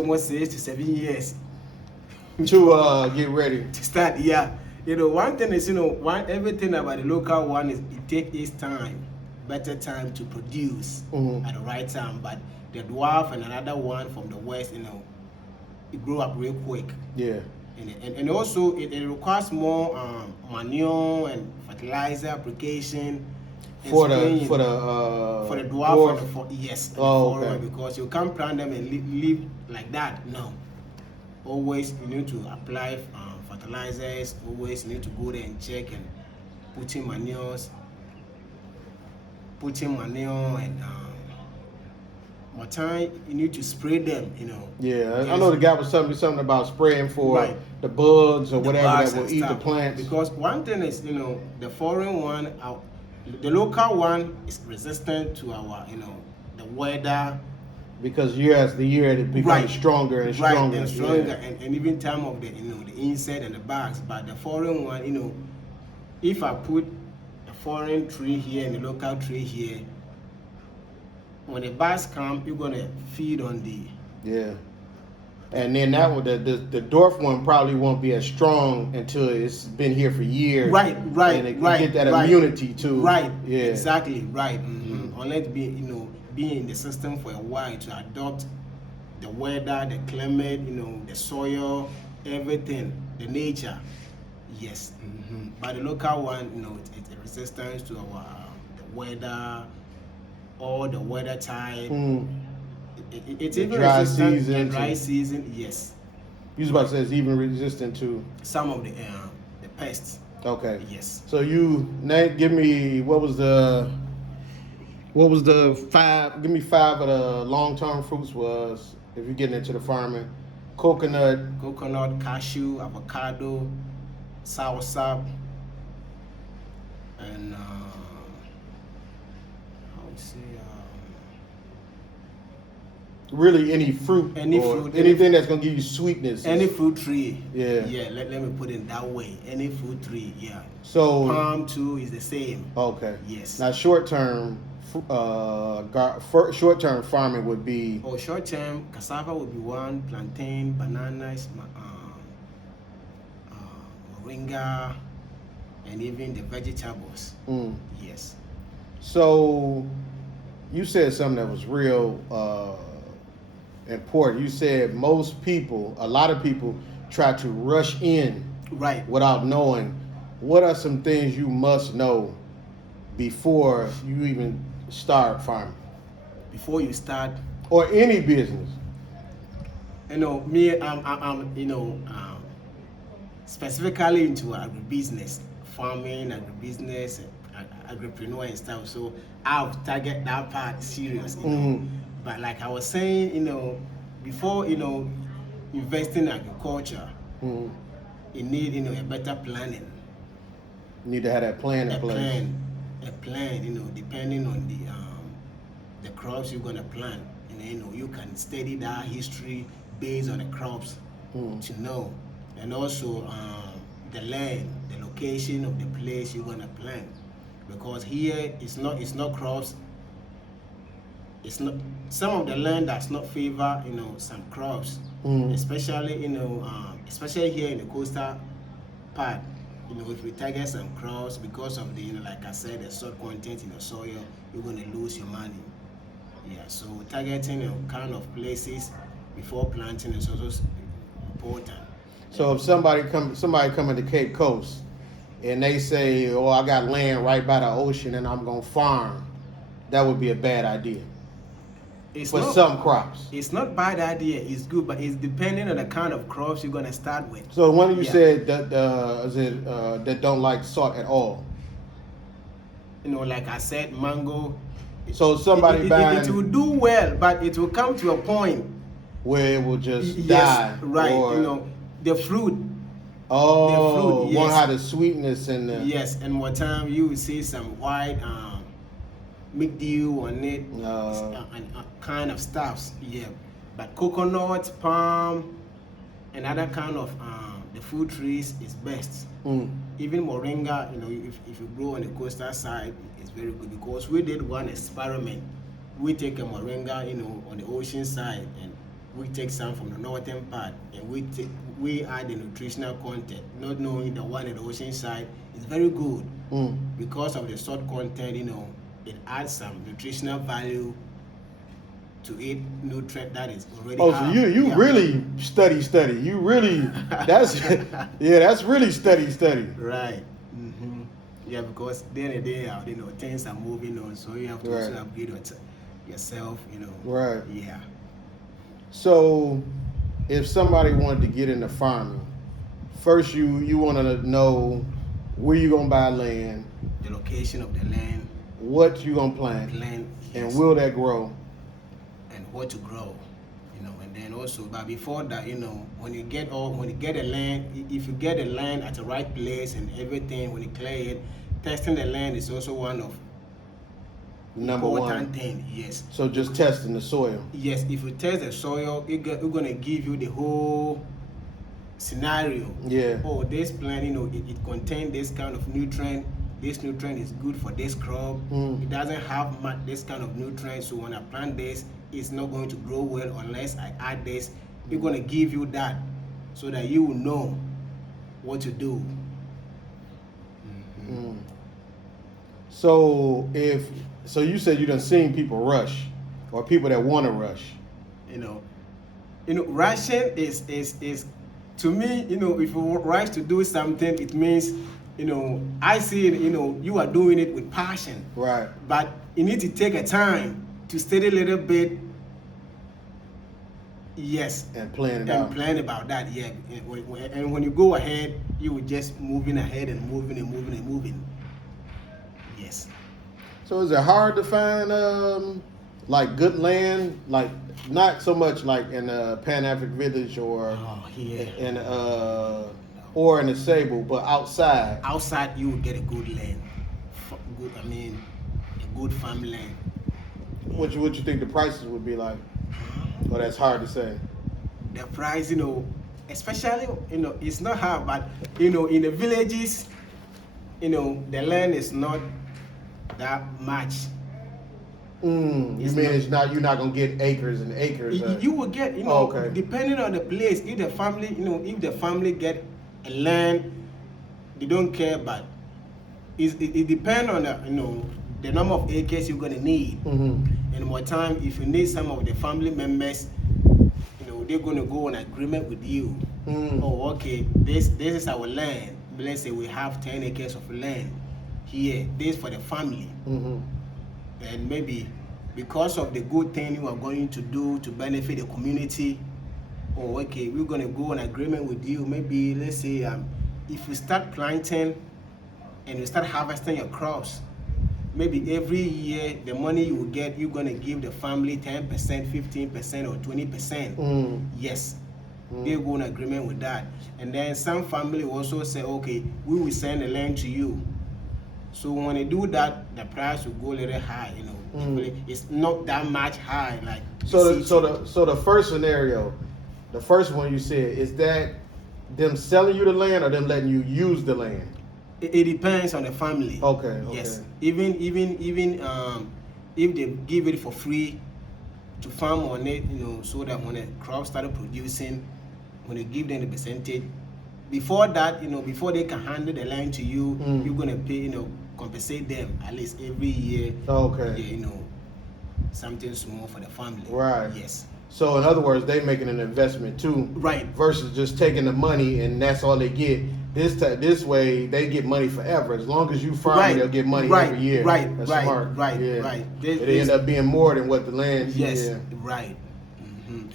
almost 6 to 7 years to get ready to start. Yeah, one thing is, everything about the local one is it takes its time, better time to produce at the right time. But the dwarf and another one from the west, it grew up real quick. Yeah. And also it requires more manure and fertilizer application. For the dwarf. And yes. Oh, okay. Because you can't plant them and leave like that. No. Always you need to apply fertilizers. Always you need to go there and check and put in manure and more time you need to spray them. Yeah, I know the guy was telling me something about spraying for the bugs or whatever that will eat the plants. Because one thing is, the foreign one, the local one is resistant to our, the weather. Because year as the year it becomes stronger and stronger. And stronger, and even time of the, the insect and the bugs. But the foreign one, if I put a foreign tree here and a local tree here, when the bugs come, you're gonna feed on the and then that one, the dwarf one probably won't be as strong until it's been here for years. Right. And it get that immunity too. Right. Yeah. Exactly. Right. Unless be in the system for a while to adopt the weather, the climate, the soil, everything, the nature. Yes. But the local one, it's a resistance to our the weather, all the weather type. It's even dry resistant season. The dry season, yes. You was about to say it's even resistant to some of the pests. Okay. Yes. So Nate, give me what was the five? Give me five of the long-term fruits was if you're getting into the farming. Coconut, cashew, avocado, soursop, and really any fruit, anything that's gonna give you sweetness. Any fruit tree. Yeah. Let me put it that way. Any fruit tree. Yeah. So palm too is the same. Okay. Yes. Now short term farming would be. Short term cassava would be one, plantain, bananas, moringa, and even the vegetables. Yes. So you said something that was real important. You said a lot of people try to rush in without knowing. What are some things you must know before you even start farming? Before you start, or any business. Me, I'm specifically into agribusiness, farming, agribusiness, agripreneur and stuff. So I've target that part serious. But like I was saying, before investing in agriculture, you need a better planning. You need to have that plan in place. A plan, depending on the crops you're gonna plant. You can study that history based on the crops to know, and also the land, the location of the place you're gonna plant, because here it's not crops. It's not some of the land does not favor some crops, especially especially here in the coastal part. If we target some crops because of the like I said, the salt content in the soil, you're gonna lose your money. Yeah, so targeting kind of places before planting is also important. So if somebody come to Cape Coast and they say, "Oh, I got land right by the ocean and I'm gonna farm," that would be a bad idea. Some crops. It's not bad idea. It's good, but it's depending on the kind of crops you're gonna start with. So the one you said that don't like salt at all. Like I said, mango. So somebody buying it will do well, but it will come to a point where it will just die. Right. Or, the fruit. Oh, the fruit, one had the sweetness in there. Yes, and more time you will see some white mildew on it, and kind of stuffs. Yeah, but coconut, palm, and other kind of the food trees is best. Even moringa, if you grow on the coastal side, it's very good, because we did one experiment. We take a moringa, on the ocean side, and we take some from the northern part, and we add the nutritional content, not knowing the one in the ocean side is very good because of the salt content. It adds some nutritional value to it, nutrient that is already. Oh, so you really study. You really that's that's really study. Right. Yeah, because day in and day out, things are moving on, so you have to also upgrade yourself. Right. Yeah. So, if somebody wanted to get into farming, first you want to know where you gonna buy land, the location of the land, what you gonna plant, yes. And will that grow, and what to grow, and then also, but before that, when you get the land, if you get the land at the right place and everything, when you clear it, testing the land is also one of number important one thing. Yes. So just testing the soil. Yes, if you test the soil, it's gonna give you the whole scenario. Yeah. Oh, this plant, it contains this kind of nutrient. This nutrient is good for this crop. It doesn't have much this kind of nutrient, so when I plant this, it's not going to grow well unless I add this. It's gonna give you that, so that you will know what to do. So you said you done seen people rush, or people that want to rush. Rushing is to me, if you rush to do something, it means, I see it, you are doing it with passion. Right. But you need to take a time to study a little bit. Yes. And plan about that. Yeah. And when you go ahead, you will just moving ahead and moving. Yes. So is it hard to find like good land, like not so much like in a Pan-African village or in or in the Sable, but outside? Outside, you will get a good land, a good farmland. What you think the prices would be like? Or that's hard to say. The price, especially, it's not hard, but in the villages, the land is not that much. You mean it's not, you're not gonna get acres and acres? You will get, depending on the place. If the family get a land, they don't care, but it depends on the number of acres you're gonna need. And more time, if you need some of the family members, they're gonna go on agreement with you. Oh, okay, this is our land. Let's say we have 10 acres of land here. This for the family. And maybe because of the good thing you are going to do to benefit the community, okay, we're going to go on agreement with you. Maybe, let's say, if you start planting and you start harvesting your crops, maybe every year the money you will get, you're going to give the family 10%, 15%, or 20%. Yes. They go on agreement with that. And then some family also say, okay, we will send the land to you. So when they do that, the price will go a little high, It's not that much high, like. So the first scenario, the first one you said, is that them selling you the land or them letting you use the land? It depends on the family. Okay. Yes. Even if they give it for free to farm on it, so that when the crop started producing, when you give them the percentage, before that, before they can handle the land to you, you're gonna pay, compensate them at least every year. Okay. Yeah, something small for the family. Right. Yes. So in other words, they making an investment too. Right. Versus just taking the money and that's all they get. This way they get money forever. As long as you farm, they'll get money every year. Right. That's right. smart. Right. Yeah. Right. It end up being more than what the land. Yes. Yeah. Right.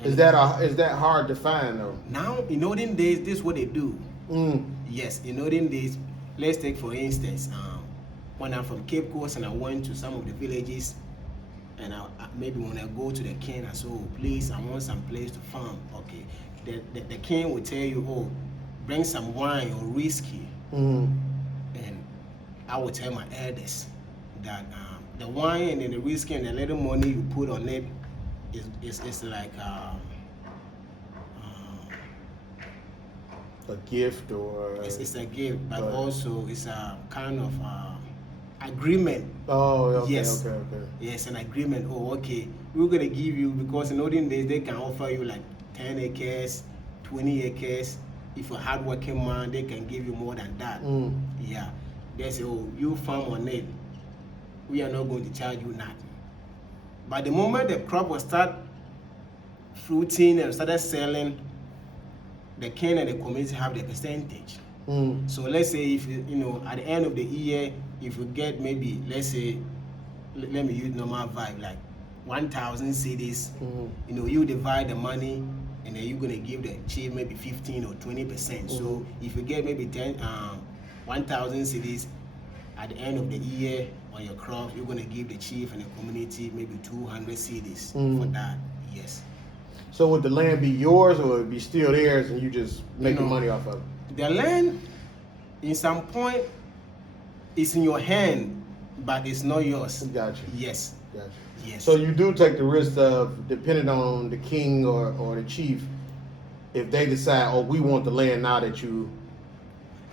Is that hard to find though? Now in olden days, this is what they do. Yes, in olden days, let's take for instance, when I'm from Cape Coast and I went to some of the villages, and maybe when I go to the king, I say, oh, please, I want some place to farm. Okay, the king will tell you, oh, bring some wine or whiskey, and I will tell my elders that the wine and the whiskey and the little money you put on it is like a gift or it's a gift, but also it's a kind of agreement. Oh, okay, yes. okay. Yes, an agreement. Oh, okay. We're gonna give you, because in olden days they can offer you like 10 acres, 20 acres. If you're a hardworking man, they can give you more than that. Yeah. They say, oh, you farm on it. We are not going to charge you nothing. But the moment the crop will start fruiting and started selling, the king and the community have the percentage. So let's say if at the end of the year, if you get maybe, let's say, let me use normal vibe, like 1,000 cedis, you divide the money, and then you're gonna give the chief maybe 15 or 20%. So if you get maybe 1,000 cedis at the end of the year on your crop, you're gonna give the chief and the community maybe 200 cedis for that. Yes. So would the land be yours, or would it be still theirs and you just making money off of it? The land, in some point, is in your hand, but it's not yours. Gotcha. Yes. Gotcha. Yes. So you do take the risk of, depending on the king or the chief, if they decide, oh, we want the land now that you.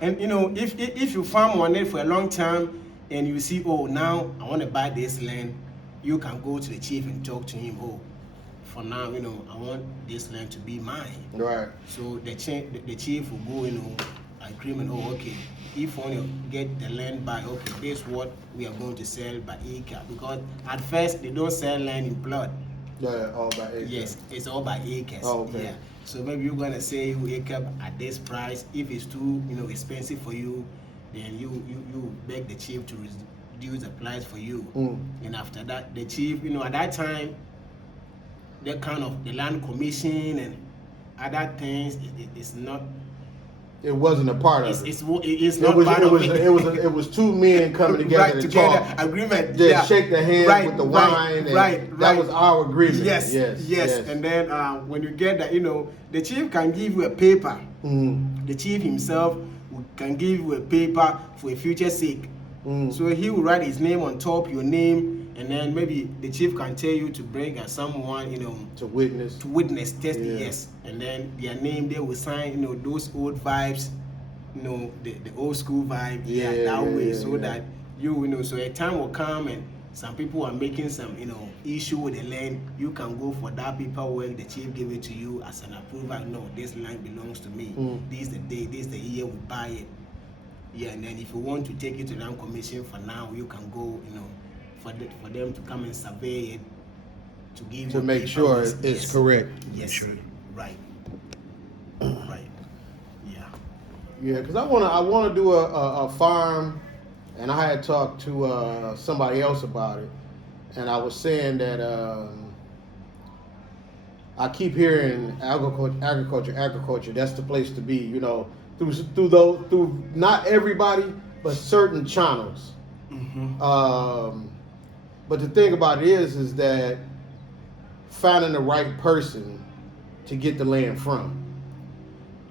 And if you farm on it for a long time and you see, oh, now I want to buy this land, you can go to the chief and talk to him. Oh, for now, I want this land to be mine. Right. So the chief will go, agreement. Oh, okay. If you want to get the land by, okay, this is what we are going to sell by acre. Because at first they don't sell land in plot. Yeah, all by acres. Yes, it's all by acres. Oh, okay. Yeah. So maybe you're gonna say you acre at this price. If it's too expensive for you, then you beg the chief to reduce the price for you. And after that, the chief, at that time, the kind of the land commission and other things, it's not. It wasn't a part of it. It's not part of it. It was two men coming together to talk. Agreement. Just shake their hands with the wine. That was our agreement. Yes. And then when you get that, the chief can give you a paper. The chief himself can give you a paper for a future sake. So he will write his name on top, your name, and then maybe the chief can tell you to bring someone, to witness. Test it, yes. And then their name, they will sign, those old vibes, the old school vibe, that so a time will come and some people are making some, issue with the land. You can go for that paperwork, the chief give it to you as an approval. No, this land belongs to me. This is the day, this is the year we buy it. Yeah, and then if you want to take it to land commission for now, you can go, for them to come and survey it, to give to make sure it's correct. Yes, sure. Right. Yeah, because I wanna do a farm, and I had talked to somebody else about it, and I was saying that I keep hearing agriculture. That's the place to be. Through not everybody, but certain channels. But the thing about it is that finding the right person to get the land from.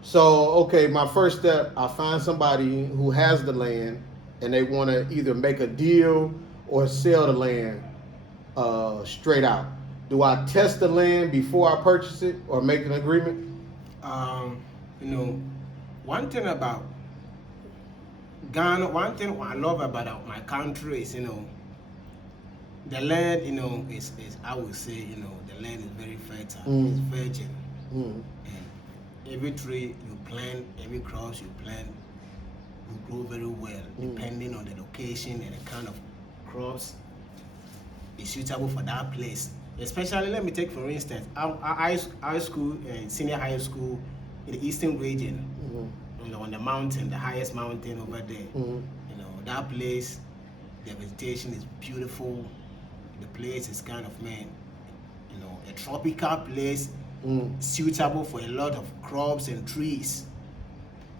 So, okay, my first step, I find somebody who has the land and they want to either make a deal or sell the land straight out. Do I test the land before I purchase it or make an agreement? One thing about Ghana, one thing I love about my country is, the land, is I would say, the land is very fertile. It's virgin. And every tree you plant, every crops you plant will grow very well, depending on the location and the kind of crops is suitable for that place. Especially, let me take for instance, high school and senior high school in the eastern region, on the mountain, the highest mountain over there. That place, the vegetation is beautiful. The place is kind of a tropical place, suitable for a lot of crops and trees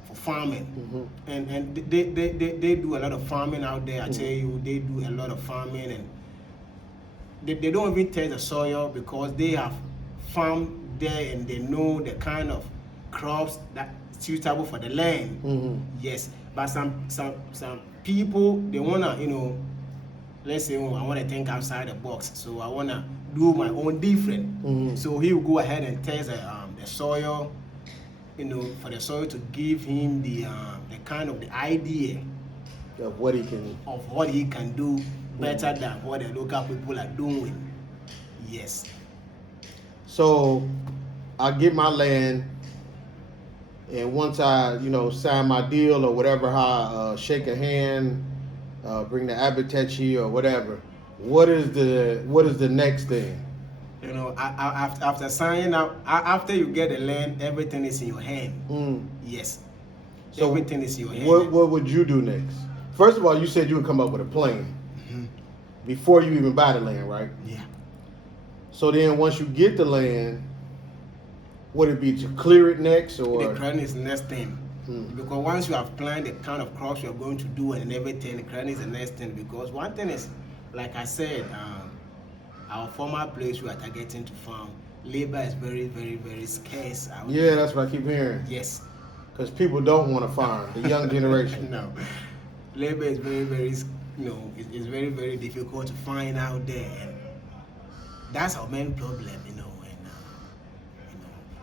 for farming. And they do a lot of farming out there. I tell you, they do a lot of farming, and they don't even test the soil because they have farmed there and they know the kind of crops that suitable for the land. Yes, but some people, they wanna, let's say, I want to think outside the box, so I want to do my own different. So he will go ahead and test the soil, for the soil to give him the kind of the idea of what he can do better than what the local people are doing. Yes. So I get my land, and once I, sign my deal or whatever, how shake a hand, bring the abitation or whatever. What is the next thing? After signing up, after you get the land, everything is in your hand. Yes. So everything is in your hand. What would you do next? First of all, you said you would come up with a plan before you even buy the land, right? Yeah. So then once you get the land, would it be to clear it next, or the clearing is the next thing? Because once you have planned the kind of crops you're going to do and everything, the clearing is the next thing. Because one thing is, like I said, our former place we are targeting to farm, labor is very, very, very scarce. Yeah, that's what I keep hearing. Yes. Because people don't want to farm, the young generation. No. Labor is very, very, it's very, very difficult to find out there. And that's our main problem,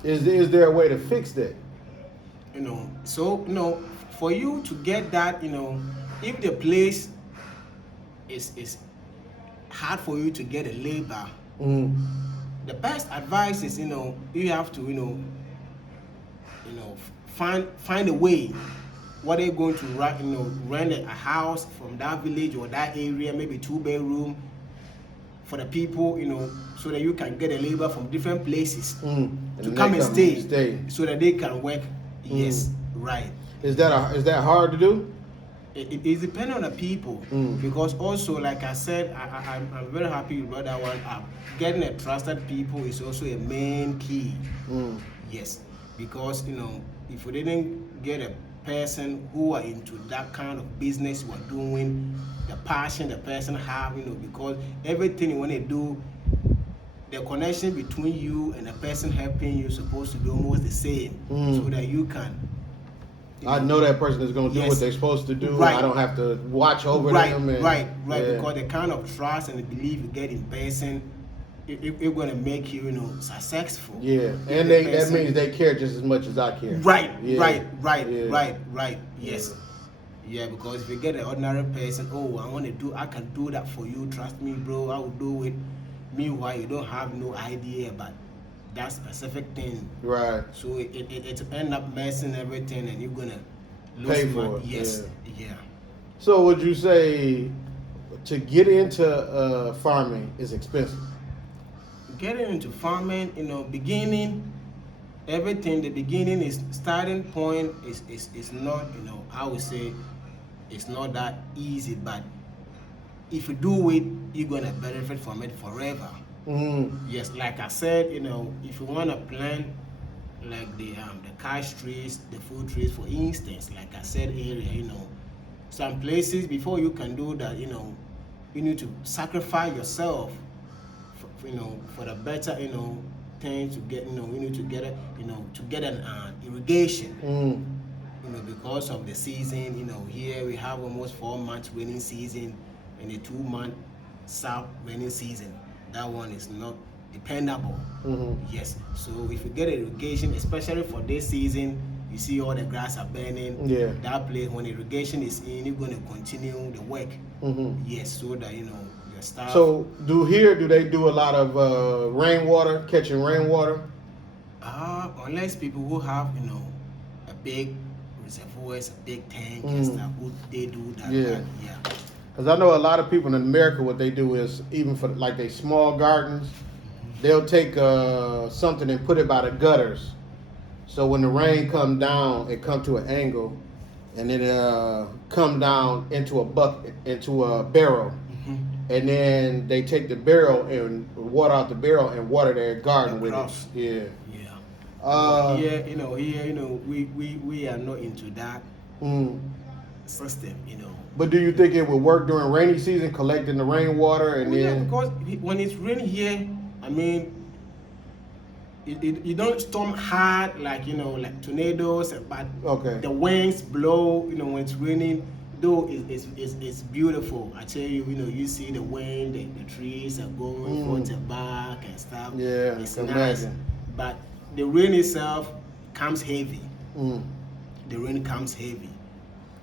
Is there a way to fix that? So for you to get that, if the place is hard for you to get a labor, the best advice is you have to find a way. What are you going to rent a house from that village or that area, maybe 2-bedroom for the people, so that you can get a labor from different places to come and stay so that they can work. Yes, right. Is that hard to do? It depends on the people, because also, like I said, I'm very happy you brought that one up. Getting a trusted people is also a main key. Yes, because if you didn't get a person who are into that kind of business you are doing, the passion the person have, because everything you want to do, the connection between you and the person helping you is supposed to be almost the same, so that you can. I know that person is going to do what they're supposed to do. Right. I don't have to watch over them. Right. Yeah. Because the kind of trust and the belief you get in person, it's going to make you, successful. Yeah, and that means they care just as much as I care. Right. Yes. Yeah, because if you get an ordinary person, I can do that for you. Trust me, bro. I will do it. Meanwhile, you don't have no idea about that specific thing. Right. So it end up messing everything, and you're gonna lose pay for it. Yes. Yeah. So would you say to get into farming is expensive? Getting into farming, beginning, everything. The beginning is starting point is not, I would say, it's not that easy. But if you do it, you're gonna benefit from it forever. Yes, like I said, if you want to plant like the cash trees, the food trees, for instance, like I said earlier, some places before you can do that, you need to sacrifice yourself, for the better, thing to get, you need to get it, to get an irrigation, because of the season, here we have almost 4 months rainy season and a 2-month south rainy season. That one is not dependable. Yes. So if you get irrigation, especially for this season, you see all the grass are burning. Yeah. That place, when irrigation is in, you're going to continue the work. Yes, so that your staff. So do they do a lot of rainwater, catching rainwater? Unless people who have a big reservoirs, a big tank and stuff, they do that. Yeah. Because I know a lot of people in America, what they do is, even for like they small gardens, they'll take something and put it by the gutters. So when the rain come down, it come to an angle, and then come down into a bucket, into a barrel. And then they take the barrel and water out the barrel and water their garden with it. Here, we are not into that system, But do you think it would work during rainy season, collecting the rainwater and then? Yeah, because when it's raining here, I mean, you don't storm hard like like tornadoes, but the winds blow. When it's raining, though it's beautiful. I tell you, you see the wind, the trees are going front and back and stuff. Yeah, it's nice. Imagine. But the rain itself comes heavy. The rain comes heavy.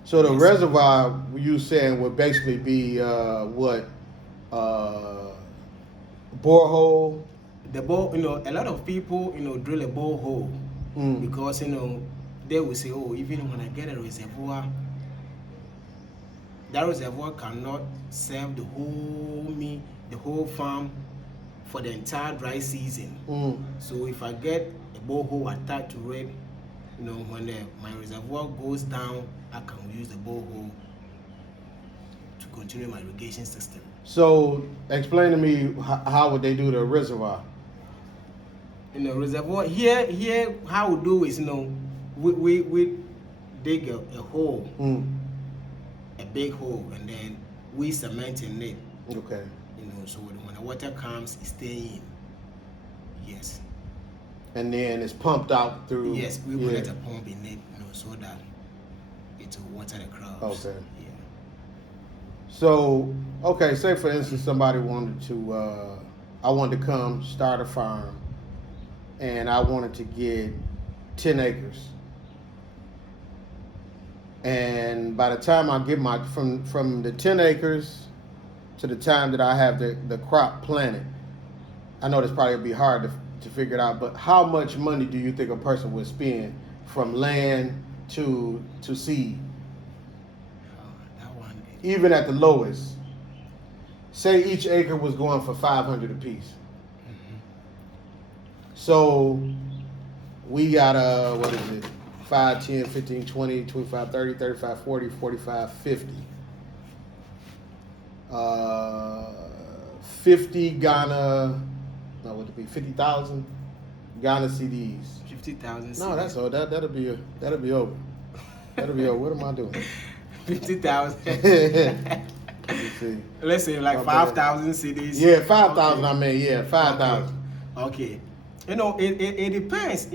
So the reservoir you saying would basically be what? Borehole. The bore, a lot of people, drill a borehole because they will say, oh, even when I get a reservoir, that reservoir cannot serve the whole farm for the entire dry season. So if I get a borehole attached to it, when my reservoir goes down, I can use the borehole to continue my irrigation system. So explain to me how would they do the reservoir? Reservoir here how we do is we dig a hole, a big hole, and then we cement in it. Okay. So when the water comes, it's staying in. Yes. And then it's pumped out through. Yes, we connect a pump in it, so that it will water the crops. Okay. Yeah. So, okay, say for instance somebody wanted to, I wanted to come start a farm, and I wanted to get 10 acres. And by the time I get from the 10 acres to the time that I have the crop planted, I know this probably would be hard to figure it out, but how much money do you think a person would spend from land to seed? That one. Even at the lowest. Say each acre was going for $500 a piece. So we got what is it? 5, 10, 15, 20, 25, 30, 35, 40, 45, 50. 50 Ghana, no, what would it be? 50,000 Ghana CDs. 50,000. No, that's all. That'll be over. That'll be over. What am I doing? 50,000. Let's see. Let's say like 5,000 CDs. Yeah, 5,000. Okay. I mean, yeah, 5,000. Okay. It depends.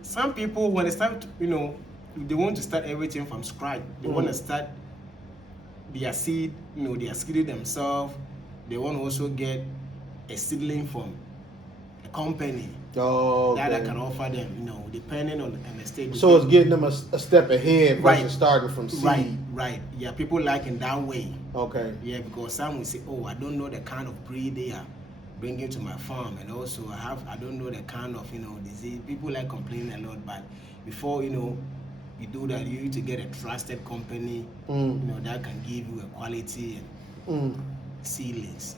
Some people when they start, they want to start everything from scratch. They want to start their seed. They are seeding themselves. They want to also get a seedling from a company that can offer them. Depending on the stage. So it's getting them a step ahead versus starting from seed. Right. Yeah, people like in that way. Okay. Yeah, because some will say, oh, I don't know the kind of breed they are bringing to my farm, and also I don't know the kind of disease. People like complaining a lot, but before you do that, you need to get a trusted company that can give you a quality and seedlings.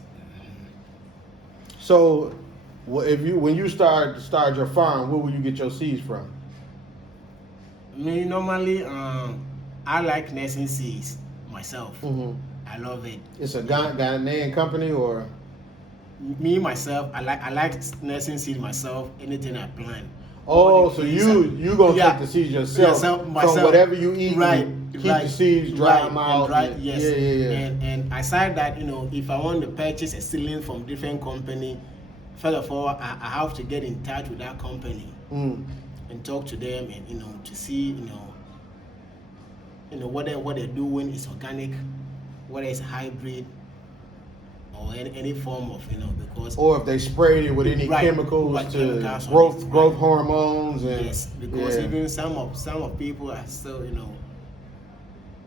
So, when you start your farm, where will you get your seeds from? Me normally, I like nursing seeds myself. I love it. It's a Ghanaian company, or? Me myself, I like nursing seeds myself. Anything I plant. Oh, so you gonna take the seeds yourself myself. From whatever you eat. Right. Keep the seeds, dry them out. Yes. Yeah. And aside that, if I want to purchase a seedling from different company, first of all, I have to get in touch with that company and talk to them, and to see what they're doing is organic, whether it's hybrid, or any form of because or if they sprayed it with any chemicals to growth hormones and yes, because even some of people are still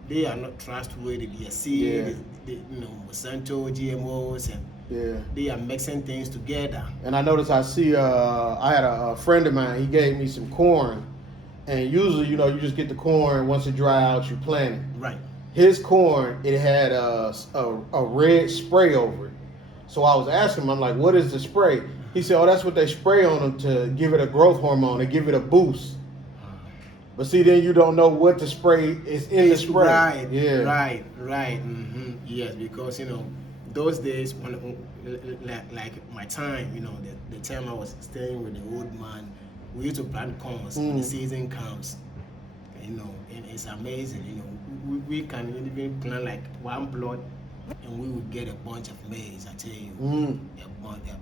they are not trustworthy. They see Monsanto GMOs and they are mixing things together. And I noticed I had a friend of mine. He gave me some corn, and usually you just get the corn once it dry out, you plant it. Right. His corn, it had a red spray over it. So I was asking him, I'm like, what is the spray? He said, oh, that's what they spray on them to give it a growth hormone, to give it a boost. But see, then you don't know what the spray is in the spray. Right, yeah. Right. Yes, because, those days, when like my time, the time I was staying with the old man, we used to plant corns when the season comes. And it's amazing, we can even plant like one plot and we would get a bunch of maize, I tell you,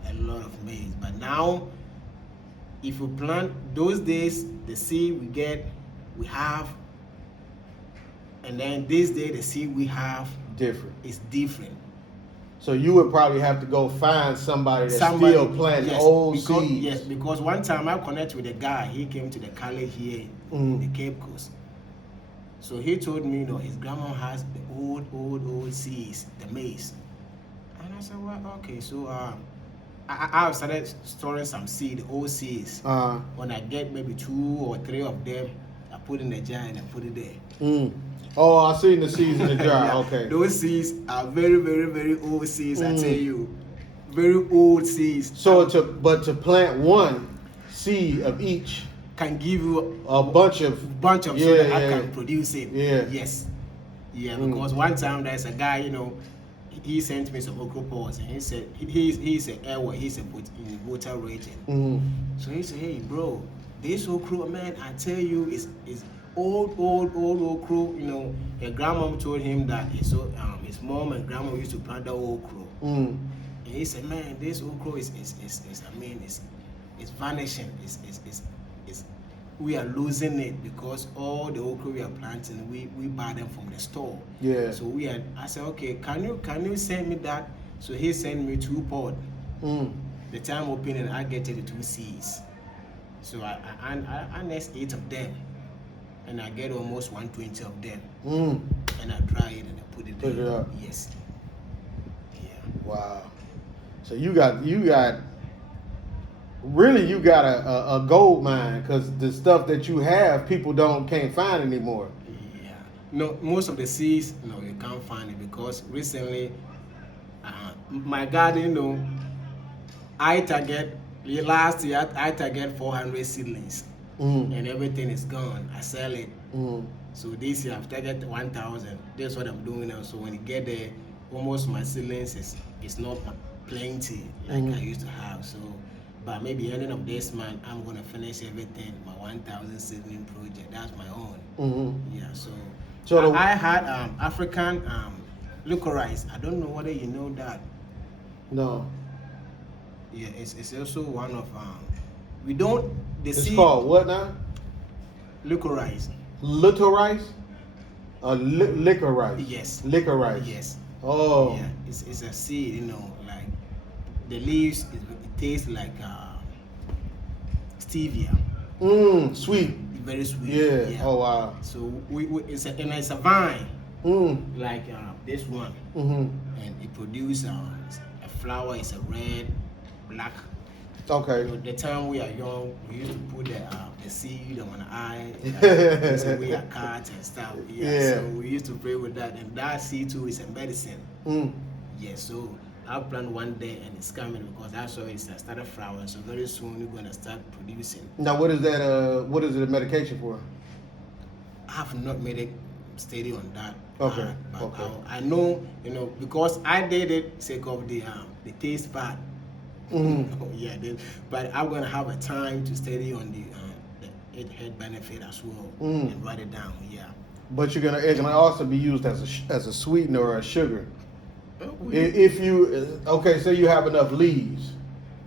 a lot of maize. But now, if we plant, those days, the seed we have, and then this day, the seed we have is different. So you would probably have to go find somebody still planting old seeds. Yes, because one time I connected with a guy, he came to the college here in the Cape Coast. So he told me, his grandma has the old seeds, the maize. And I said, well, okay. So I started storing some seed, old seeds. When I get maybe 2 or 3 of them, I put in a jar and I put it there. Oh, I seen the seeds in the jar. Yeah, okay. Those seeds are very, very, very old seeds. I tell you, very old seeds. So to plant one seed of each can give you a bunch of so that I can produce it. Yeah. Yes. Yeah. Because one time there's a guy, he sent me some okra pods, and he said he's an airway, he's in water region. So he said, hey bro, this okra, man, I tell you, is old okra. Her grandma told him that his mom and grandma used to plant the okra. And he said, man, this okra is vanishing. We are losing it because all the okra we are planting, we buy them from the store. Yeah. So I said, okay, can you send me that? So he sent me 2 pods. The time opening, I get 2 seeds. So I nest 8 of them, and I get almost 120 of them. And I dry it and I put it there. Yes. Yeah. Wow. So you got a gold mine, because the stuff that you have, people can't find anymore. Yeah. No, most of the seeds, you can't find it because recently, my garden, last year I target 400 seedlings, and everything is gone. I sell it. So this year I've targeted 1,000. That's what I'm doing now. So when you get there, almost my seedlings is not plenty like I used to have. So, but maybe ending of this month, I'm gonna finish everything. My 1,000 seedling project. That's my own. Yeah. So I had African licorice. I don't know whether you know that. No. Yeah, it's also one of we don't. It's called what now? Licorice. Licorice? Licorice. Yes. Licorice. Yes. Oh. Yeah, it's a seed, like the leaves. It tastes like stevia. Sweet. Very sweet. Yeah. Oh wow. So it's a vine. Like this one. And it produces a flower. It's a red, black. Okay. The time we are young, we used to put the seed on an eye. So we are cards and stuff. Yeah. So we used to play with that, and that seed too is a medicine. Yeah. So I'll plant one day, and it's coming because I saw it started flowering. So very soon we're gonna start producing. Now, what is that? What is it a medication for? I have not made a study on that. Okay. But Okay. I know, because I did it sake of the taste part. Yeah, but I'm gonna have a time to study on the health benefit as well and write it down. Yeah. But it's gonna also be used as a sweetener or a sugar. If you say you have enough leaves,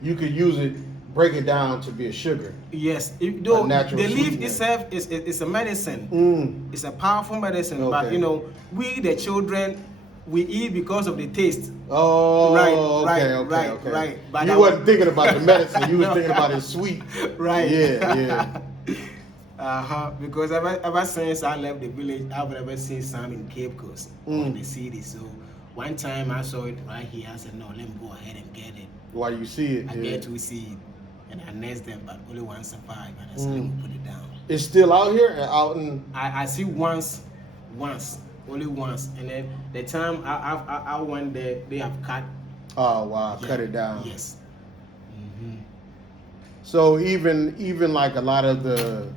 you could use it, break it down to be a sugar. Yes, the leaf sweetener itself is a medicine. It's a powerful medicine. Okay. But we the children, we eat because of the taste. Oh, right. But you wasn't thinking about the medicine. You was thinking about it sweet. Right. Yeah. Because ever since I left the village, I've never seen some in Cape Coast or in the city. So one time I saw it right here. I said, no, let me go ahead and get it. While you see it, I get to see it, and I nest them, but only one survived, and I said, let me put it down. It's still out here, out in. I see once, only once, and then the time I went there, they have cut. Oh wow, cut it down. Yes. So even like a lot of the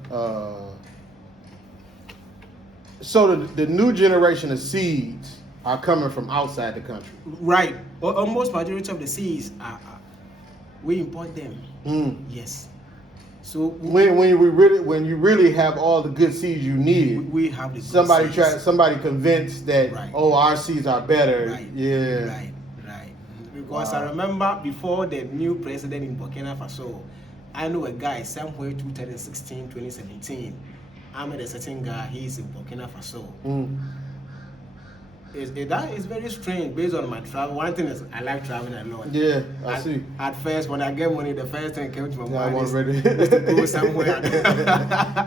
the new generation of seeds are coming from outside the country. Right. Almost majority of the seeds we import them. Yes. So when you really have all the good seeds you need, we have the somebody convinced that our seeds are better. Right. Yeah. Right. Because I remember before the new president in Burkina Faso, I know a guy somewhere 2016, 2017. I met a certain guy. He's in Burkina Faso. That is very strange based on my travel. One thing is I like traveling a lot. Yeah, I see. At first, when I get money, the first thing that came to my mind is ready to go somewhere.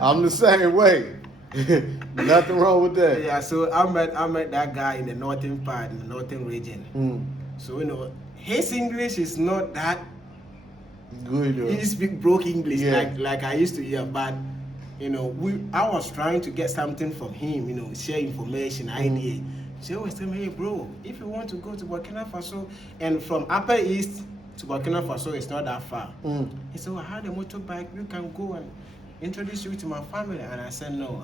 I'm the same way. Nothing wrong with that. Yeah, so I met that guy in the northern part, in the northern region. So his English is not that good. He speak broke English like I used to hear, but I was trying to get something from him, share information, idea. So he always tell me, hey bro, if you want to go to Burkina Faso, and from Upper East to Burkina Faso it's not that far. He said, well, I had a motorbike, you can go and introduce you to my family. And I said, no,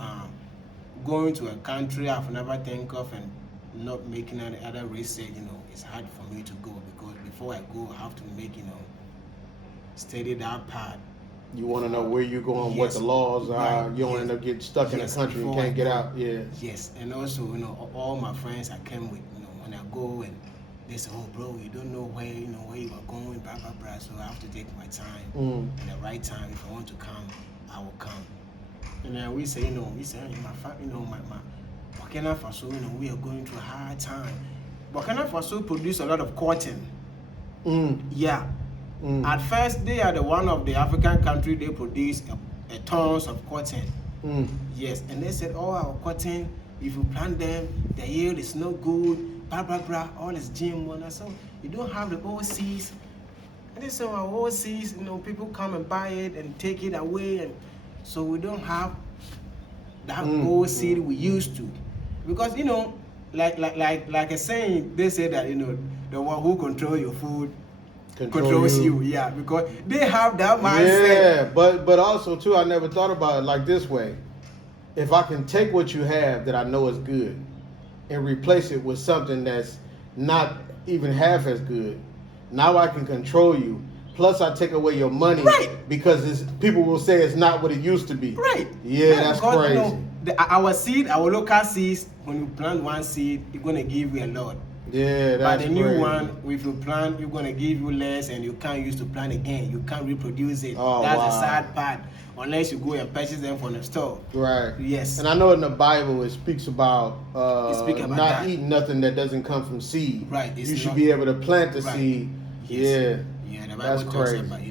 going to a country I've never think of and not making any other research, it's hard for me to go, because before I go I have to make, study that part. You want to know where you're going, what the laws are. Right. You don't end up getting stuck in a country and can't get out. Yeah. Yes, and also, all my friends I came with, when I go and they say, oh bro, you don't know where you are going, blah blah blah. So I have to take my time, and the right time. If I want to come, I will come. And then we say, my Burkina Faso, we are going through a hard time. Burkina Faso produce a lot of cotton. Yeah. At first, they are the one of the African country they produce a tons of cotton. Yes, and they said, oh, our cotton, if you plant them, the yield is no good, blah blah blah, all is GMO. And I said, you don't have the overseas. And they said, our overseas, people come and buy it and take it away, and so we don't have that overseas we used to, because like a saying, they say that the one who control your food controls you. Yeah, because they have that mindset. Yeah, but also too, I never thought about it like this way. If I can take what you have that I know is good and replace it with something that's not even half as good, now I can control you. Plus, I take away your money, because people will say it's not what it used to be. Right. Yeah, that's crazy. Our seed, our local seeds, when you plant one seed, it's gonna give you a lot. Yeah, that's But the new crazy. one, if you plant, you're gonna give you less, and you can't use to plant again. You can't reproduce it. Oh, that's wow. the sad part. Unless you go and purchase them from the store. Right. Yes. And I know in the Bible it speaks about, about not that. eating nothing that doesn't come from seed. Right. You should be able to plant the seed. Yes. Yeah. The Bible That's talks crazy. about,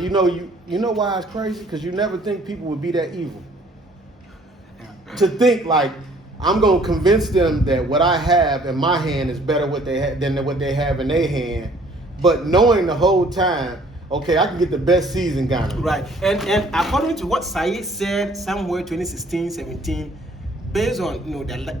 you know why it's crazy? Because you never think people would be that evil. To think like, I'm gonna convince them that what I have in my hand is better than what they have in their hand, but knowing the whole time, okay, I can get the best seeds in Ghana. Right, and according to what Said said somewhere 2016, 17, based on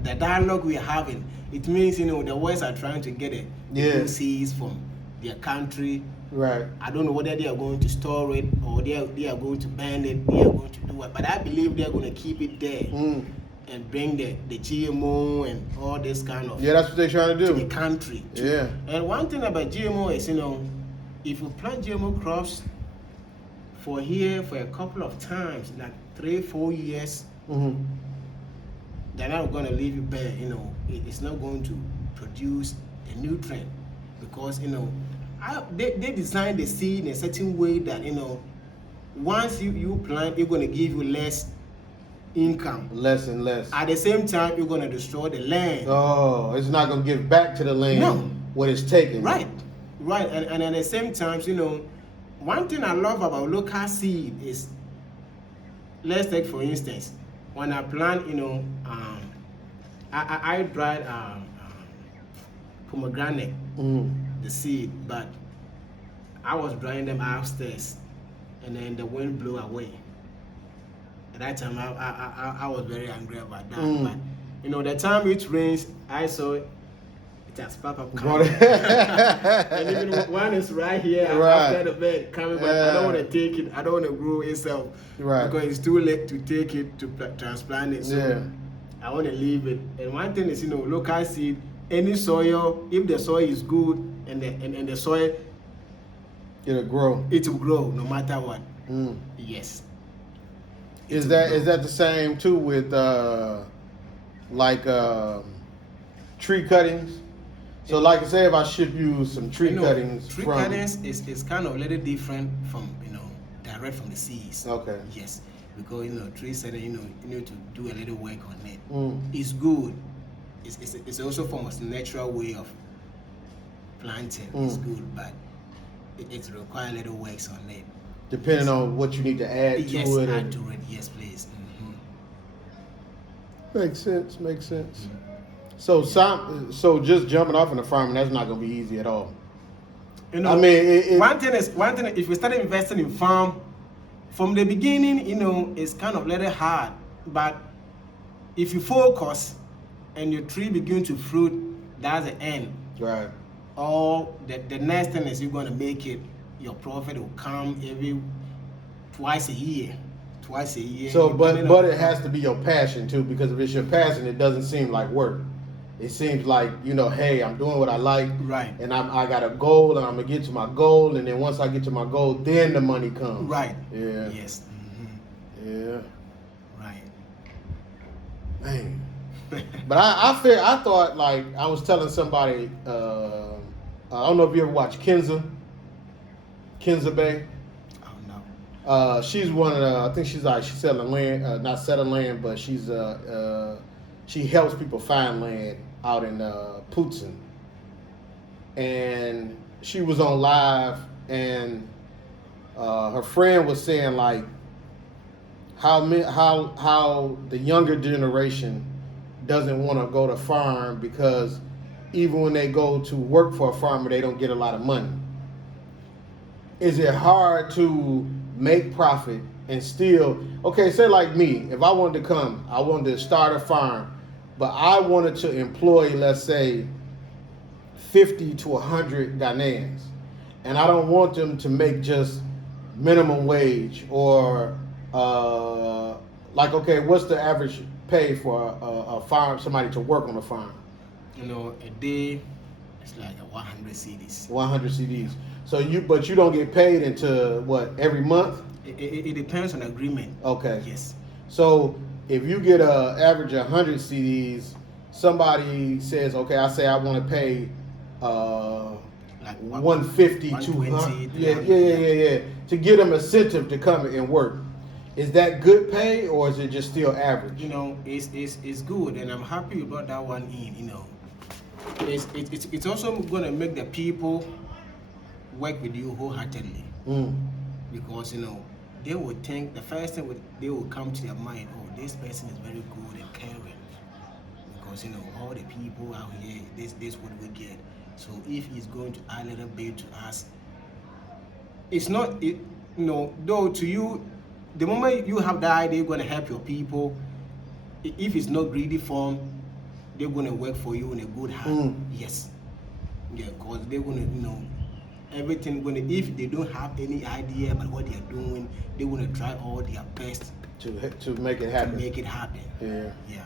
the dialogue we are having, it means the West are trying to get the seeds from their country. Right. I don't know whether they are going to store it or they are going to ban it. They are going to do it, but I believe they are going to keep it there. And bring the GMO and all this kind of that's what they're trying to do to the country too. Yeah. And one thing about GMO is if you plant GMO crops for a couple of times, like 3-4 years, they're not going to leave you bare. It's not going to produce a nutrient, because they design the seed in a certain way that once you plant, it's going to give you less income, less and less. At the same time, you're going to destroy the land. Oh, it's not going to give back to the land what it's taken. Right. And at the same time, one thing I love about local seed is, let's take for instance, when I plant, I dried pomegranate, the seed, but I was drying them upstairs, and then the wind blew away. At that time, I was very angry about that. But the time it rains, I saw it has pop-up coming. And even one is right here after the bed coming, but I don't want to take it. I don't want to grow itself because it's too late to take it to transplant it. So I want to leave it. And one thing is, local seed, any soil, if the soil is good and the soil, it'll grow. It will grow no matter what. Yes. Is that the same too with tree cuttings? So like I say, if I ship you some tree cuttings, cuttings is kind of a little different from direct from the seeds. Okay. Yes, because tree setting, you need to do a little work on it. It's good. It's also from a natural way of planting. It's good, but it requires a little works on it. Depending on what you need to add to it. Add to it. Yes, please. Makes sense. So just jumping off in the farming, that's not gonna be easy at all. You know, I mean, one thing is if we start investing in farm from the beginning, it's kind of a little hard. But if you focus and your tree begin to fruit, that's the end. Right. Or the next thing is you're gonna make it. Your profit will come twice a year. So, but it has to be your passion too, because if it's your passion, it doesn't seem like work. It seems like, hey, I'm doing what I like, right? And I got a goal, and I'm gonna get to my goal, and then once I get to my goal, then the money comes. Right. Yeah. Yes. Mm-hmm. Yeah. Right. Man. But I thought, like, I was telling somebody, I don't know if you ever watched Kenza Bay. She's one of the, I think she's selling land, not selling land, but she helps people find land out in Pootson. And she was on live, and her friend was saying, like, how the younger generation doesn't want to go to farm because even when they go to work for a farmer, they don't get a lot of money. Is it hard to make profit and still, okay, say like me, if I wanted to start a farm, but I wanted to employ, let's say, 50 to 100 Ghanaians, and I don't want them to make just minimum wage or okay, what's the average pay for a farm, somebody to work on a farm? A day, it's like 100 cedis. 100 cedis. So you don't get paid until what, every month? It depends on agreement. Okay. Yes. So if you get an average of 100 CDs, somebody says, okay, I want to pay like 150, 200. Yeah. To get them incentive to come and work. Is that good pay, or is it just still average? It's good, and I'm happy you brought that one in. It's also going to make the people work with you wholeheartedly. Because they would think the first thing they will come to their mind, oh, this person is very good and caring, because all the people out here, this what we get. So if he's going to add a little bit to us, it's not though to you, the moment you have that idea, you're going to help your people. If it's not greedy form, they're going to work for you in a good heart. Yes. Yeah, because they're going to everything if they don't have any idea about what they're doing, they want to try all their best to make it happen. Yeah.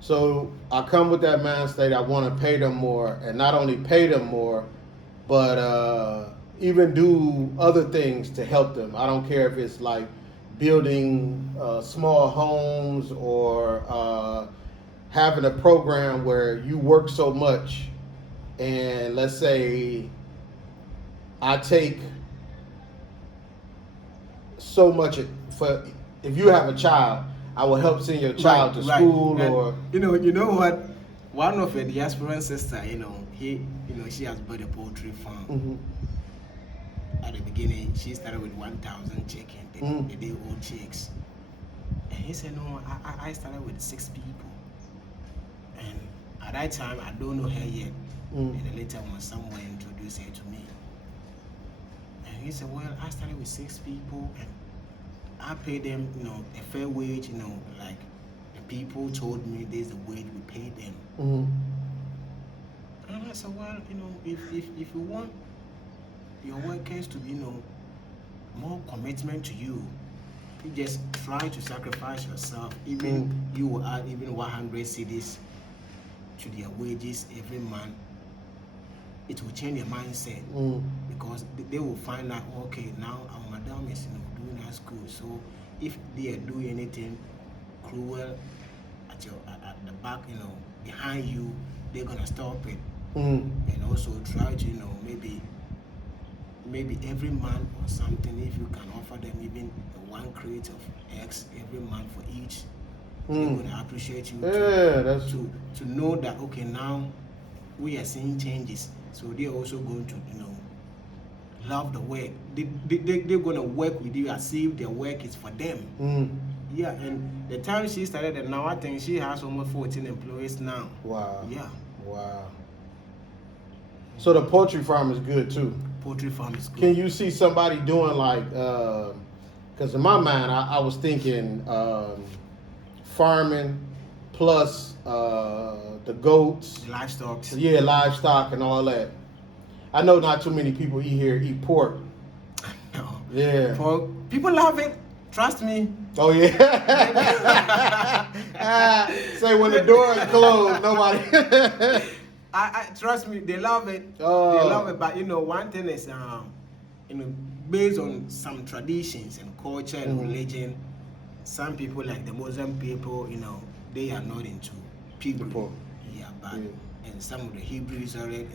So I come with that mind state. I want to pay them more, and not only pay them more, but even do other things to help them. I don't care if it's like building small homes or having a program where you work so much, and let's say I take so much for, if you have a child, I will help send your child to school. And or you know what, one of the diaspora sister, she has bought a poultry farm. At the beginning she started with 1,000 chicken, the day-old chicks, and he said, no, I started with 6 people, and at that time I don't know her yet. And later on someone introduced her to me. And he said, well, I started with 6 people, and I paid them, a fair wage, like the people told me this is the wage we paid them. And I said, well, if you want your workers to be, more commitment to you, you just try to sacrifice yourself. Even you will add even 100 cedis to their wages every month. It will change their mindset, because they will find out, okay, now our madam is doing us good. So if they are doing anything cruel at the back, behind you, they're gonna stop it. And also try to maybe every month or something, if you can offer them even 1 crate of eggs every month for each, they're gonna appreciate you to know that, okay, now we are seeing changes. So they're also going to, love the work. They're going to work with you as if their work is for them. Yeah, and the time she started, and now I think she has almost 14 employees now. Wow. Yeah. Wow. So the poultry farm is good too. Poultry farm is good. Can you see somebody doing like? Because in my mind, I was thinking farming plus the goats, The livestock. yeah, livestock and all that. I know not too many people eat pork. No. Yeah. For people love it. Trust me. Oh yeah. Say when the door is closed, nobody. I trust me. They love it. Oh. They love it. But one thing is based on some traditions and culture and religion. Some people like the Muslim people, they are not into pig. Yeah, but and some of the Hebrews are it.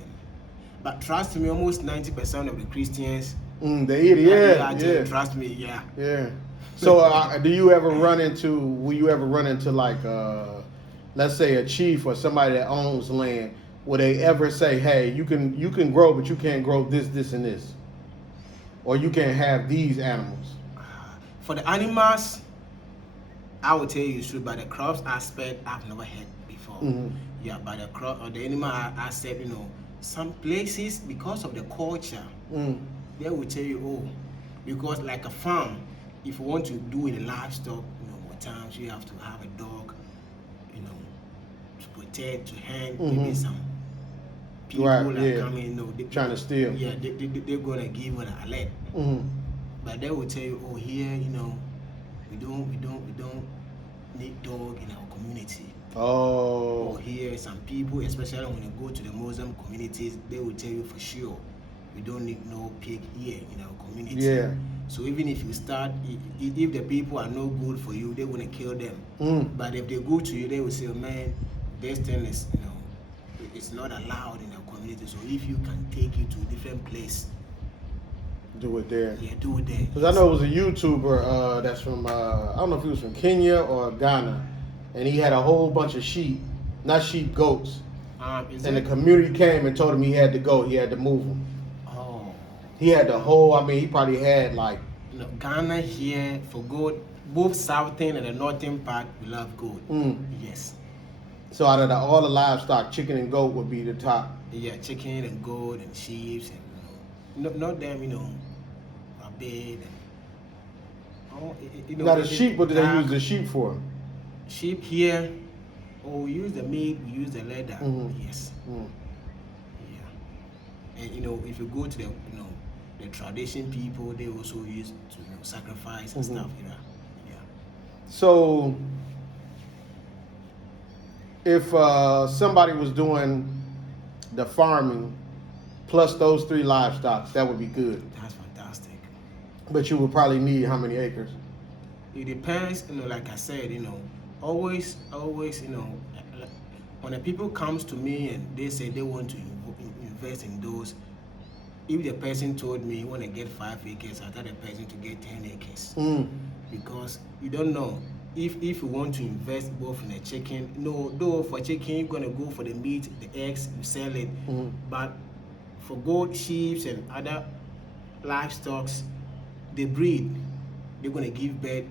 But trust me, almost 90% of the Christians. They eat it. Yeah. Trust me. Yeah. Yeah. So, will you ever run into like, let's say a chief or somebody that owns land? Will they ever say, "Hey, you can grow, but you can't grow this, and this, or you can't have these animals"? For the animals, I will tell you true. But the crops aspect, I've never heard before. Yeah, but the crop or the animal aspect, some places because of the culture, they will tell you, oh, because like a farm. If you want to do in livestock, more times you have to have a dog, to protect, to hang, maybe some people that come in, they trying to steal. Yeah, they're gonna give an alert. But they will tell you, oh, here, we don't need dog in our community. Oh. Or here, some people, especially when you go to the Muslim communities, they will tell you for sure, we don't need no pig here in our community. Yeah. So even if you start, if the people are no good for you, they want to kill them. But if they go to you, they will say, oh, man, this thing is, it's not allowed in our community. So if you can take it to a different place, do it there. Yeah, do it there. Because I know it was a YouTuber that's from, I don't know if he was from Kenya or Ghana, and he had a whole bunch of sheep, not sheep, goats. And the community came and told him he had to go, he had to move them. He had the whole, he probably had like... Ghana here, for goat, both southern and the northern part, we love goat. Yes. So out of all the livestock, chicken and goat would be the top. Yeah, chicken and goat and sheep and, not them, rabbit and... Now the sheep, what do they use the sheep for? Sheep here, we use the meat, we use the leather. Yes. Yeah. And, if you go to the, the tradition people, they also use to sacrifice and stuff. Yeah. So, if somebody was doing the farming plus those 3 livestock, that would be good. That's fantastic. But you would probably need how many acres? It depends. Like I said, always, when the people comes to me and they say they want to invest in those. If the person told me he want to get 5 acres, I tell the person to get 10 acres. Because you don't know if you want to invest both in the chicken. Though for chicken you're gonna go for the meat, the eggs, you sell it. But for goat, sheep, and other livestock, they breed. They're gonna give birth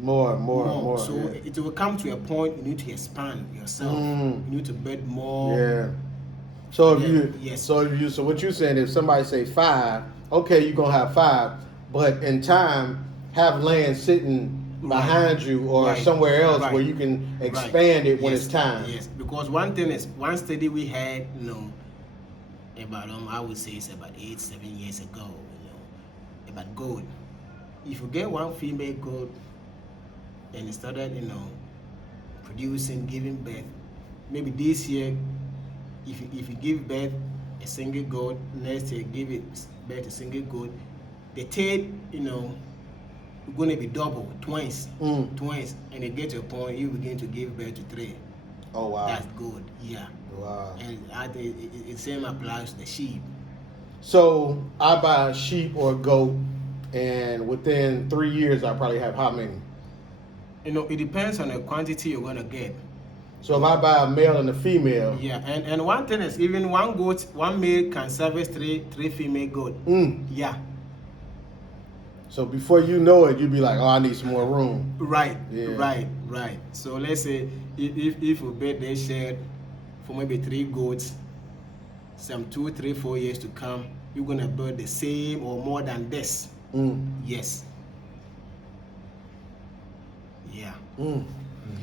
more. So it will come to a point you need to expand yourself. You need to birth more. Yeah. So so what you're saying, if somebody say 5, okay, you're gonna have 5, but in time have land sitting behind you or somewhere else where you can expand it when it's time. Yes, because one study we had, about I would say it's about 8-7 years ago, about goat. If you get one female goat and it started, producing, giving birth, maybe this year. If you give birth a single goat, next year give it birth a single goat, the third, you're going to be double, twins, and it gets to a point you begin to give birth to 3. Oh wow, that's good. Yeah. Wow. And I think it same applies to the sheep. So I buy a sheep or a goat, and within 3 years I probably have how many? It depends on the quantity you're going to get. So if I buy a male and a female. Yeah, and one thing is even one goat, one male can service three female goat. Yeah. So before you know it, you'd be like, oh, I need some more room. Right, Yeah. right. So let's say if you build a shed for maybe 3 goats, some 2, 3, 4 years to come, you're gonna build the same or more than this. Yes. Yeah.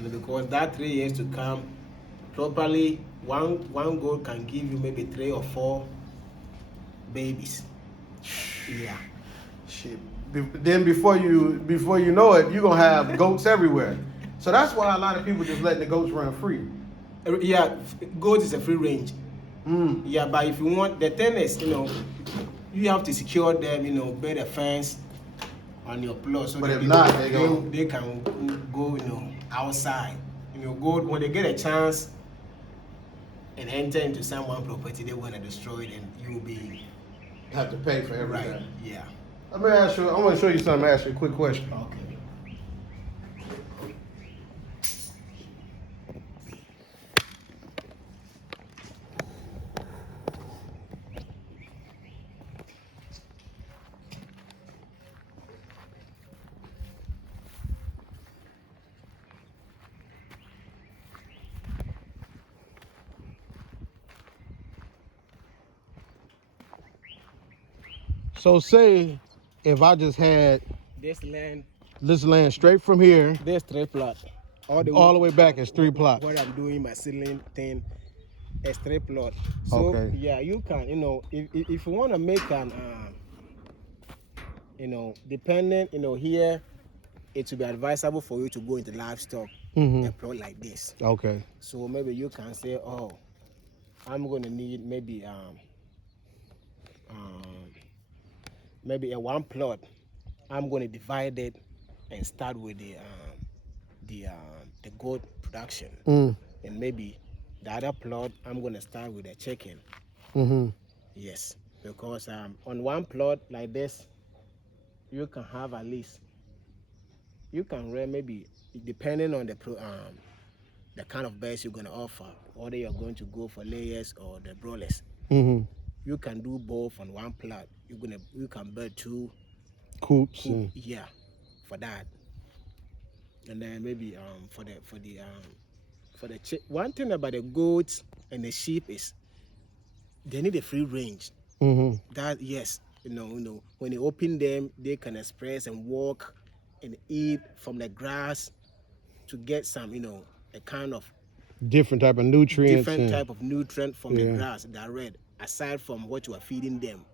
Because that 3 years to come, properly one goat can give you maybe 3 or 4 babies. Yeah. Shit. Then before you know it, you're gonna have goats everywhere. So that's why a lot of people just letting the goats run free. Yeah, goat is a free range. Yeah, but if you want, the thing is, you have to secure them, build a fence on your plot so But that if not, they can go, outside. Goat, when they get a chance and enter into someone's property, they want to destroy it, and you will be have to pay for everything. right. Yeah. Let me ask you. I want to show you something. Ask you a quick question. Okay. So say if I just had This land straight from here, there's 3 plot. all the way back is 3 plots. What I'm doing, my seedling thing, is 3 plot. So Okay. yeah, you can, if you want to make an, depending, here, it will be advisable for you to go into livestock, a plot like this. Okay. So maybe you can say, oh, I'm going to need maybe maybe a 1 plot. I'm going to divide it and start with the goat production, and maybe the other plot I'm going to start with the chicken. Yes, because on 1 plot like this, you can have at least, you can rent, maybe depending on the kind of birds you're going to offer, whether you're going to go for layers or the broilers. You can do both on 1 plot. You can build 2 coops. Yeah, for that. And then maybe for the one thing about the goats and the sheep is they need a free range. That, yes, when you open them, they can express and walk and eat from the grass to get some, a kind of different type of nutrients. From the grass direct, aside from what you are feeding them.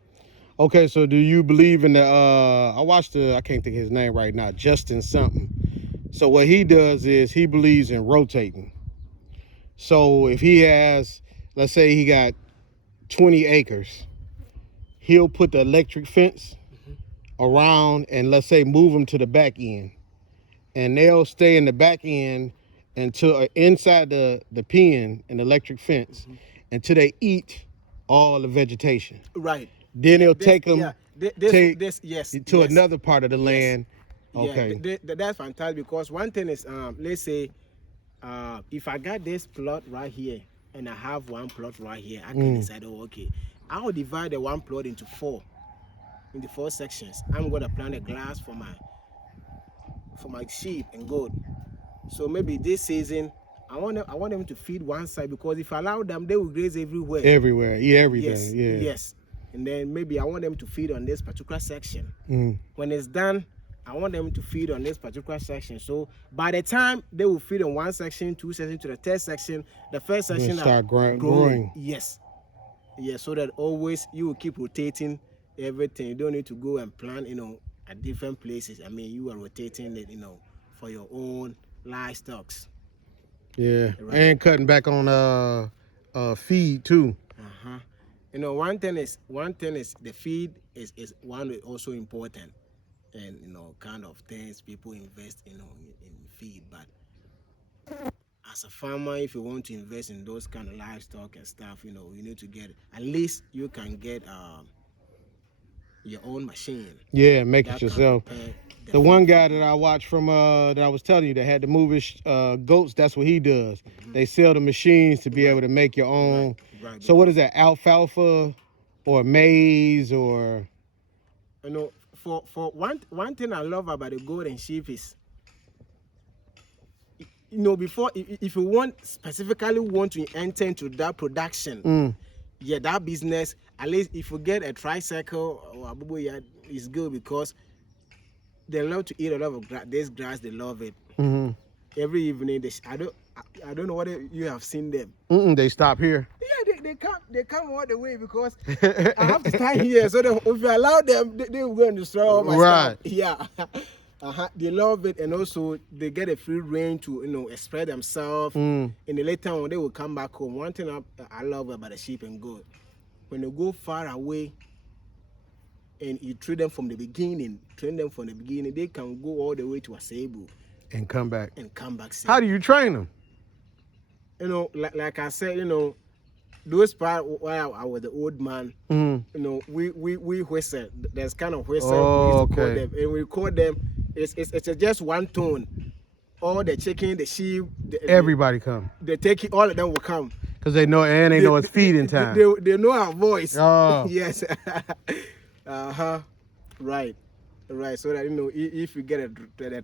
Okay, so do you believe in the I watched I can't think of his name right now, Justin something. So what he does is he believes in rotating. So if he has, let's say he got 20 acres, he'll put the electric fence around and let's say move them to the back end. And they'll stay in the back end until inside the pen and electric fence until they eat all the vegetation. Right. Then they'll take them to yes. another part of the land. Okay. Yeah, that's fantastic, because one thing is, let's say, if I got this plot right here and I have 1 plot right here, I can decide, oh, okay, I'll divide the 1 plot into 4 sections. I'm going to plant a grass for my sheep and goat. So maybe this season, I want them to feed one side, because if I allow them, they will graze everywhere. Eat everything. Yes. And then maybe I want them to feed on this particular section. When it's done, I want them to feed on this particular section. So by the time they will feed on 1 section, 2 sections, to the 3rd section, the first section start growing. Yes. So that always you will keep rotating everything. You don't need to go and plant, at different places. I mean, you are rotating it, for your own livestock. Yeah, right. And cutting back on feed too. One thing is the feed is one also important, and kind of things people invest in feed. But as a farmer, if you want to invest in those kind of livestock and stuff, you need to get, at least you can get your own machine. Yeah, make it yourself. The one guy that I watched from that I was telling you that had to move his goats, that's what he does. They sell the machines to be able to make your own. Right. So what is that, alfalfa or maize or? for one thing I love about the golden sheep is, before if you specifically want to enter into that production, yeah, that business, at least if you get a tricycle or a bubble yard, is good because they love to eat a lot of grass. This grass, they love it. Every evening, I don't know whether you have seen them. They stop here. Yeah, they come all the way because I have to stand here. So if you allow them, they will go and destroy all my stuff. Yeah. They love it, and also they get a free reign to express themselves. In the later on, they will come back home. One thing I love about the sheep and goat, when they go far away, and you train them from the beginning, they can go all the way to Asebu and come back. Safe. How do you train them? Like I said, those part while I was the old man, we whistle. There's kind of whistle we used to call them, and we call them. It's just one tone. All the chicken, the sheep, everybody come. They take it. All of them will come because they know, and they know it's feeding time. They know our voice. Oh, yes. Right. So that if you get a